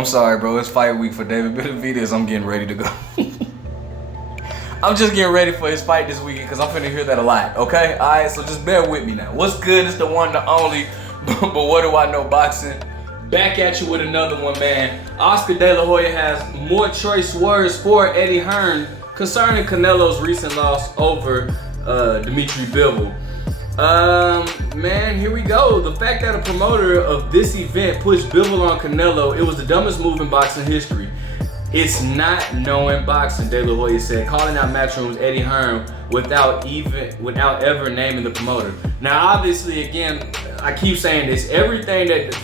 I'm sorry, bro. It's fight week for David Benavidez. I'm getting ready to go. I'm just getting ready for his fight this weekend because I'm finna hear that a lot, okay? All right, so just bear with me now. What's good? It's the one, the only, but what do I know boxing? Back at you with another one, man. Oscar De La Hoya has more choice words for Eddie Hearn concerning Canelo's recent loss over Dimitri Bivol. Man, here we go. The fact that a promoter of this event pushed Bivol on Canelo, it was the dumbest move in boxing history. It's not knowing boxing, De La Hoya said, calling out Matchroom's Eddie Hearn without ever naming the promoter. Now, obviously, again, I keep saying this. Everything that,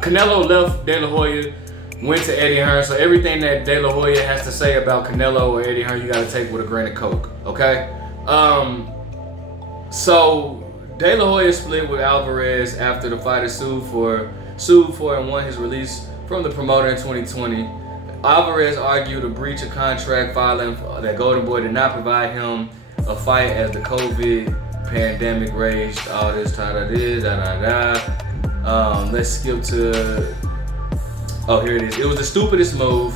Canelo left De La Hoya, went to Eddie Hearn, so everything that De La Hoya has to say about Canelo or Eddie Hearn, you gotta take with a grain of Coke, okay? So De La Hoya split with Alvarez after the fighter sued for and won his release from the promoter in 2020. Alvarez argued a breach of contract filing that Golden Boy did not provide him a fight as the COVID pandemic raged. All this, let's skip to. Oh, here it is. It was the stupidest move.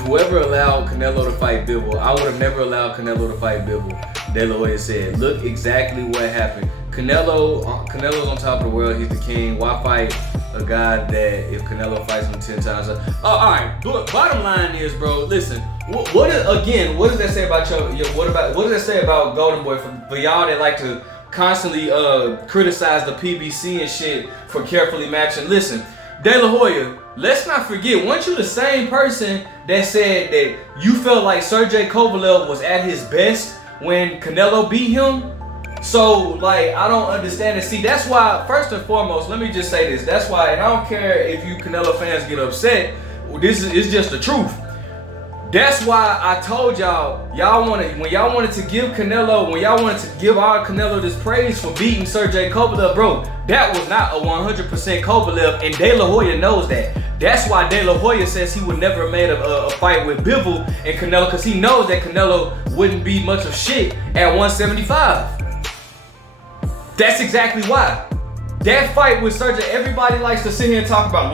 Whoever allowed Canelo to fight Bivol, I would have never allowed Canelo to fight Bivol. De La Hoya said, look exactly what happened. Canelo's on top of the world. He's the king. Why fight a guy that if Canelo fights him 10 times? All right. Bottom line is, bro. Listen. What does that say about what does that say about Golden Boy for y'all that like to constantly criticize the PBC and shit for carefully matching? Listen, De La Hoya, let's not forget, weren't you the same person that said that you felt like Sergey Kovalev was at his best when Canelo beat him? So, like, I don't understand it. See, that's why, first and foremost, let me just say this. That's why, and I don't care if you Canelo fans get upset, it's just the truth. That's why I told y'all, when y'all wanted to give our Canelo this praise for beating Sergey Kovalev, bro, that was not a 100% Kovalev, and De La Hoya knows that. That's why De La Hoya says he would never have made a fight with Bivol and Canelo, because he knows that Canelo wouldn't be much of shit at 175. That's exactly why. That fight with Sergey, everybody likes to sit here and talk about,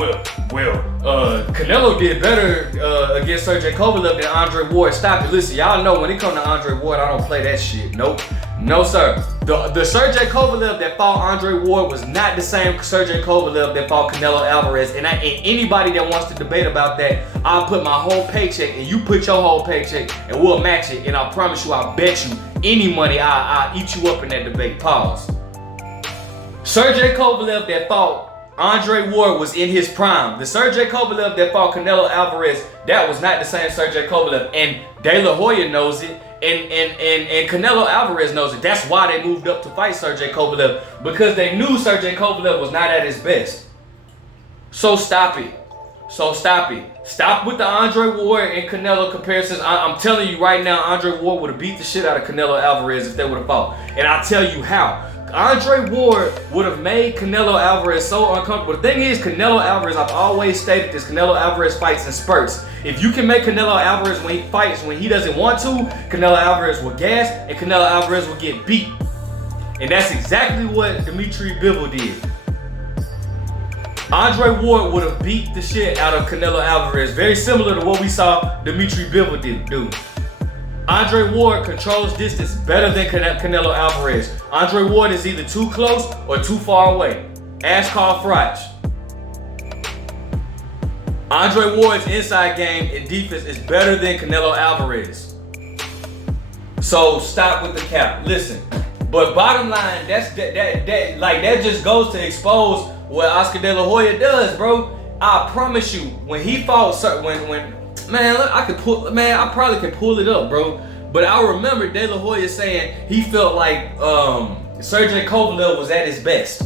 Canelo did better against Sergey Kovalev than Andre Ward. Stop it. Listen, y'all know when it comes to Andre Ward, I don't play that shit. Nope. No, sir. The Sergey Kovalev that fought Andre Ward was not the same Sergey Kovalev that fought Canelo Alvarez. And anybody that wants to debate about that, I'll put my whole paycheck and you put your whole paycheck and we'll match it. And I promise you, I'll bet you any money, I'll eat you up in that debate. Pause. Sergey Kovalev that fought Andre Ward was in his prime. The Sergey Kovalev that fought Canelo Alvarez, that was not the same Sergey Kovalev. And De La Hoya knows it, and Canelo Alvarez knows it. That's why they moved up to fight Sergey Kovalev, because they knew Sergey Kovalev was not at his best. So stop it. Stop with the Andre Ward and Canelo comparisons. I'm telling you right now, Andre Ward would have beat the shit out of Canelo Alvarez if they would have fought. And I'll tell you how. Andre Ward would have made Canelo Alvarez so uncomfortable. The thing is, Canelo Alvarez, I've always stated this, Canelo Alvarez fights in spurts. If you can make Canelo Alvarez when he fights, when he doesn't want to, Canelo Alvarez will gas and Canelo Alvarez will get beat. And that's exactly what Dimitri Bivol did. Andre Ward would have beat the shit out of Canelo Alvarez. Very similar to what we saw Dimitri Bivol do. Andre Ward controls distance better than Canelo Alvarez. Andre Ward is either too close or too far away. Ask Carl Froch. Andre Ward's inside game and defense is better than Canelo Alvarez. So stop with the cap. Listen, but bottom line, that just goes to expose what Oscar De La Hoya does, bro. I promise you, when he fought, man, look, I probably can pull it up, bro. But I remember De La Hoya saying he felt like Sergey Kovalev was at his best.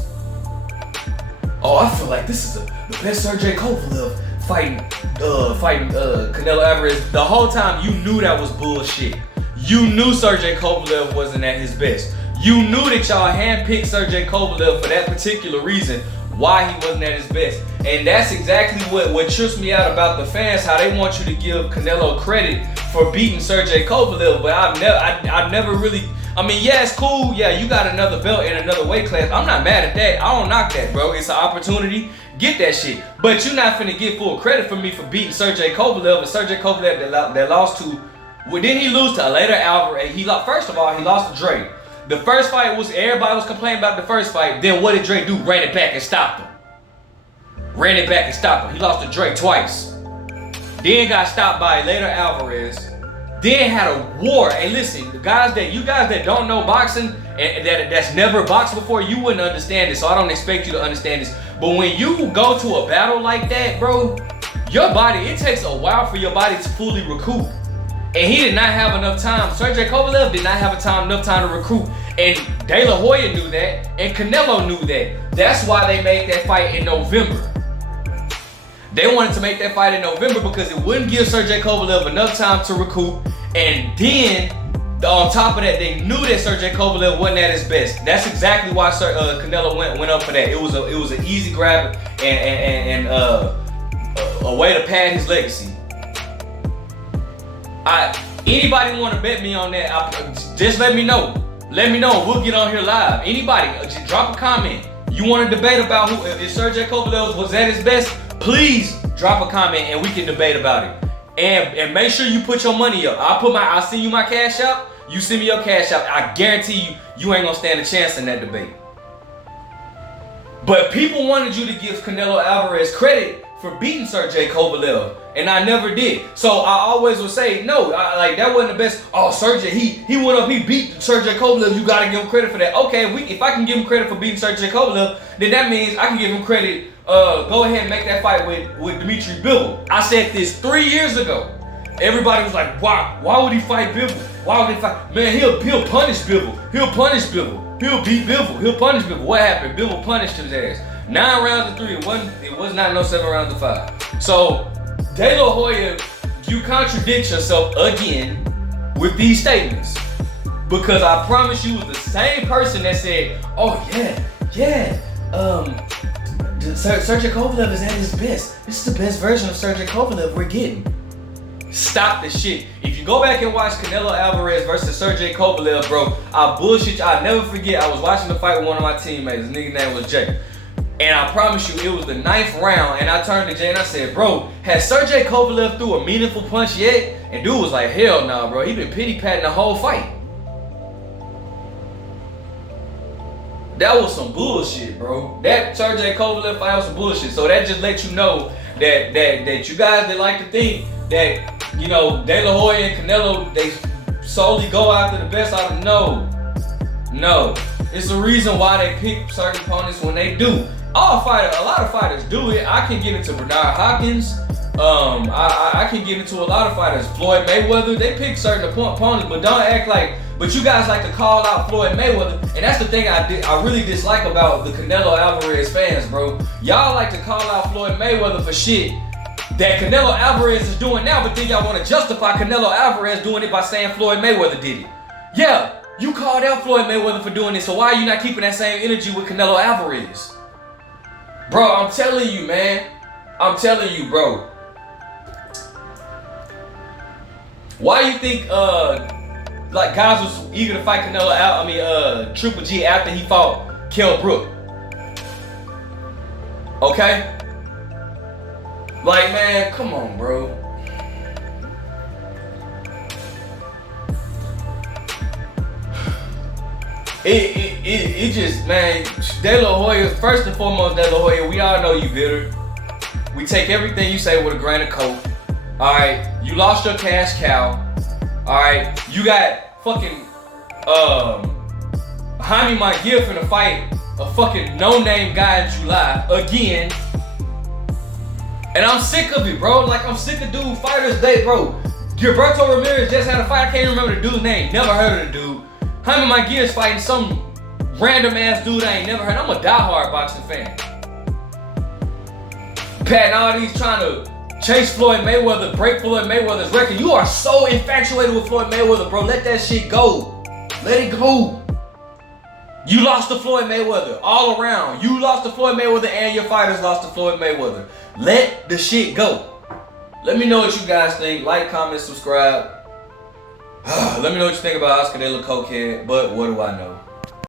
Oh, I feel like this is the best Sergey Kovalev fighting Canelo Alvarez. The whole time you knew that was bullshit. You knew Sergey Kovalev wasn't at his best. You knew that y'all handpicked Sergey Kovalev for that particular reason, why he wasn't at his best. And that's exactly what trips me out about the fans, how they want you to give Canelo credit for beating Sergey Kovalev, but I've never really I mean, yeah, it's cool. Yeah, you got another belt in another weight class. I'm not mad at that. I don't knock that, bro. It's an opportunity. Get that shit. But you're not finna get full credit for me for beating Sergey Kovalev. And Sergey Kovalev that lost to, well, didn't he lose to later Alvarez? First of all, he lost to Drake. The first fight was, everybody was complaining about the first fight. Then what did Drake do? Ran it back and stopped him. Ran it back and stopped him. He lost to Drake twice. Then got stopped by later Alvarez. Then had a war. And listen, you guys that don't know boxing and that's never boxed before, you wouldn't understand this. So I don't expect you to understand this. But when you go to a battle like that, bro, your body, it takes a while for your body to fully recoup. And he did not have enough time. Sergey Kovalev did not have enough time to recruit. And De La Hoya knew that. And Canelo knew that. That's why they made that fight in November. They wanted to make that fight in November because it wouldn't give Sergey Kovalev enough time to recoup. And then, on top of that, they knew that Sergey Kovalev wasn't at his best. That's exactly why Canelo went up for that. It was an easy grab and a way to pad his legacy. Anybody want to bet me on that? Just let me know. Let me know. We'll get on here live. Anybody, just drop a comment. You want to debate about who, if Sergey Kovalev was at his best? Please drop a comment and we can debate about it. And make sure you put your money up. I'll send you my cash out. You send me your cash out. I guarantee you ain't gonna stand a chance in that debate. But people wanted you to give Canelo Alvarez credit for beating Sergey Kovalev, and I never did. So I always would say, no, like that wasn't the best. Oh, Sergey, he went up, he beat Sergey Kovalev. You gotta give him credit for that. Okay, if I can give him credit for beating Sergey Kovalev, then that means I can give him credit. Go ahead and make that fight with Dimitri Bivol. I said this 3 years ago. Everybody was like, why would he fight Bivol? Why would he fight? Man, he'll punish Bivol. He'll punish Bivol. He'll beat Bivol. He'll punish Bivol. What happened? Bivol punished his ass. 9 rounds to 3. It was not no 7 rounds to 5. So, De La Hoya, you contradict yourself again with these statements. Because I promise you, was the same person that said, oh yeah, Sergey Kovalev is at his best. This is the best version of Sergey Kovalev we're getting. Stop the shit. If you go back and watch Canelo Alvarez versus Sergey Kovalev, bro, I bullshit you. I'll never forget, I was watching the fight with one of my teammates. His nigga name was Jay. And I promise you, it was the 9th round, and I turned to Jay and I said, bro, has Sergey Kovalev threw a meaningful punch yet? And dude was like, hell nah, bro. He been pity-patting the whole fight. That was some bullshit, bro. That Sergey Kovalev fight was some bullshit. So that just lets you know that you guys that like to think that, you know, De La Hoya and Canelo, they solely go after the best out of no. It's the reason why they pick certain opponents when they do. A lot of fighters do it. I can get into Bernard Hopkins. I can get into a lot of fighters. Floyd Mayweather, they pick certain opponents, but don't act like. But you guys like to call out Floyd Mayweather, and that's the thing I really dislike about the Canelo Alvarez fans, bro. Y'all like to call out Floyd Mayweather for shit that Canelo Alvarez is doing now, but then y'all want to justify Canelo Alvarez doing it by saying Floyd Mayweather did it. Yeah, you called out Floyd Mayweather for doing it, so why are you not keeping that same energy with Canelo Alvarez? Bro, I'm telling you, man. I'm telling you, bro. Why you think like guys was eager to fight Triple G after he fought Kell Brook? Okay? Like, man, come on, bro. It just, man, De La Hoya, first and foremost, De La Hoya, we all know you bitter. We take everything you say with a grain of coke. Alright, you lost your cash cow. Alright, you got fucking Jaime Munguia finna fight a fucking no-name guy in July again. And I'm sick of it, bro. Like, I'm sick of dude fighters day, bro. Gilberto Ramirez just had a fight. I can't even remember the dude's name. Never heard of the dude. Jaime Munguia is fighting some random ass dude I ain't never heard. I'm a diehard boxing fan. Patting all these trying to chase Floyd Mayweather, break Floyd Mayweather's record. You are so infatuated with Floyd Mayweather, bro. Let that shit go. Let it go. You lost to Floyd Mayweather all around. You lost to Floyd Mayweather and your fighters lost to Floyd Mayweather. Let the shit go. Let me know what you guys think. Like, comment, subscribe. Let me know what you think about Oscar De La Cokehead, but what do I know?